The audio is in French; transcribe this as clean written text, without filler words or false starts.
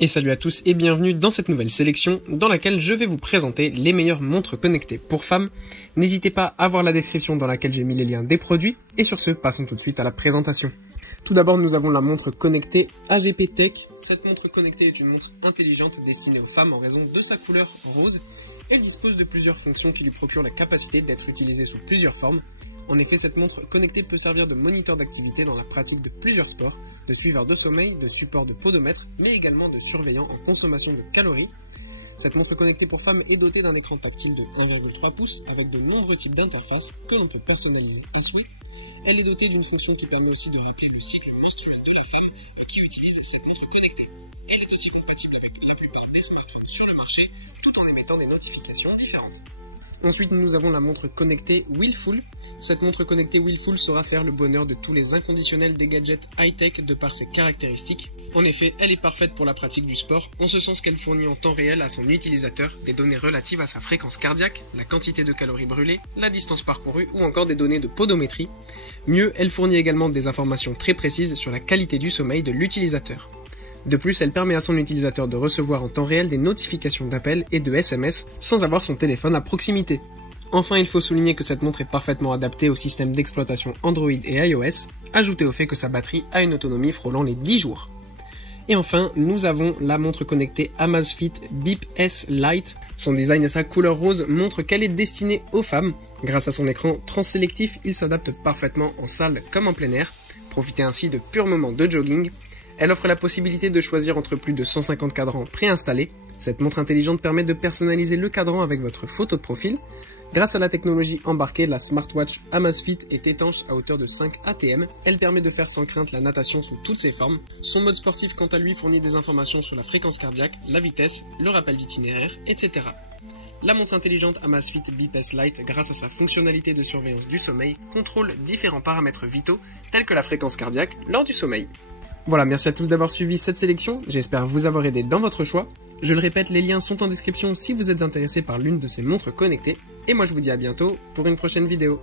Et salut à tous et bienvenue dans cette nouvelle sélection dans laquelle je vais vous présenter les meilleures montres connectées pour femmes. N'hésitez pas à voir la description dans laquelle j'ai mis les liens des produits et sur ce, passons tout de suite à la présentation. Tout d'abord, nous avons la montre connectée AGP Tech. Cette montre connectée est une montre intelligente destinée aux femmes en raison de sa couleur rose. Elle dispose de plusieurs fonctions qui lui procurent la capacité d'être utilisée sous plusieurs formes. En effet, cette montre connectée peut servir de moniteur d'activité dans la pratique de plusieurs sports, de suiveur de sommeil, de support de podomètre, mais également de surveillant en consommation de calories. Cette montre connectée pour femmes est dotée d'un écran tactile de 1,3 pouces avec de nombreux types d'interfaces que l'on peut personnaliser ainsi. Elle est dotée d'une fonction qui permet aussi de rappeler le cycle menstruel de la femme qui utilise cette montre connectée. Elle est aussi compatible avec la plupart des smartphones sur le marché, tout en émettant des notifications différentes. Ensuite, nous avons la montre connectée Willful. Cette montre connectée Willful saura faire le bonheur de tous les inconditionnels des gadgets high-tech de par ses caractéristiques. En effet, elle est parfaite pour la pratique du sport, en ce sens qu'elle fournit en temps réel à son utilisateur des données relatives à sa fréquence cardiaque, la quantité de calories brûlées, la distance parcourue ou encore des données de podométrie. Mieux, elle fournit également des informations très précises sur la qualité du sommeil de l'utilisateur. De plus, elle permet à son utilisateur de recevoir en temps réel des notifications d'appels et de SMS sans avoir son téléphone à proximité. Enfin, il faut souligner que cette montre est parfaitement adaptée au système d'exploitation Android et iOS, ajouté au fait que sa batterie a une autonomie frôlant les 10 jours. Et enfin, nous avons la montre connectée Amazfit Bip S Lite. Son design et sa couleur rose montrent qu'elle est destinée aux femmes. Grâce à son écran transsélectif, il s'adapte parfaitement en salle comme en plein air. Profitez ainsi de purs moments de jogging. Elle offre la possibilité de choisir entre plus de 150 cadrans préinstallés. Cette montre intelligente permet de personnaliser le cadran avec votre photo de profil. Grâce à la technologie embarquée, la smartwatch Amazfit est étanche à hauteur de 5 ATM. Elle permet de faire sans crainte la natation sous toutes ses formes. Son mode sportif, quant à lui, fournit des informations sur la fréquence cardiaque, la vitesse, le rappel d'itinéraire, etc. La montre intelligente Amazfit Bip S Lite, grâce à sa fonctionnalité de surveillance du sommeil, contrôle différents paramètres vitaux, tels que la fréquence cardiaque lors du sommeil. Voilà, merci à tous d'avoir suivi cette sélection, j'espère vous avoir aidé dans votre choix. Je le répète, les liens sont en description si vous êtes intéressé par l'une de ces montres connectées. Et moi je vous dis à bientôt pour une prochaine vidéo.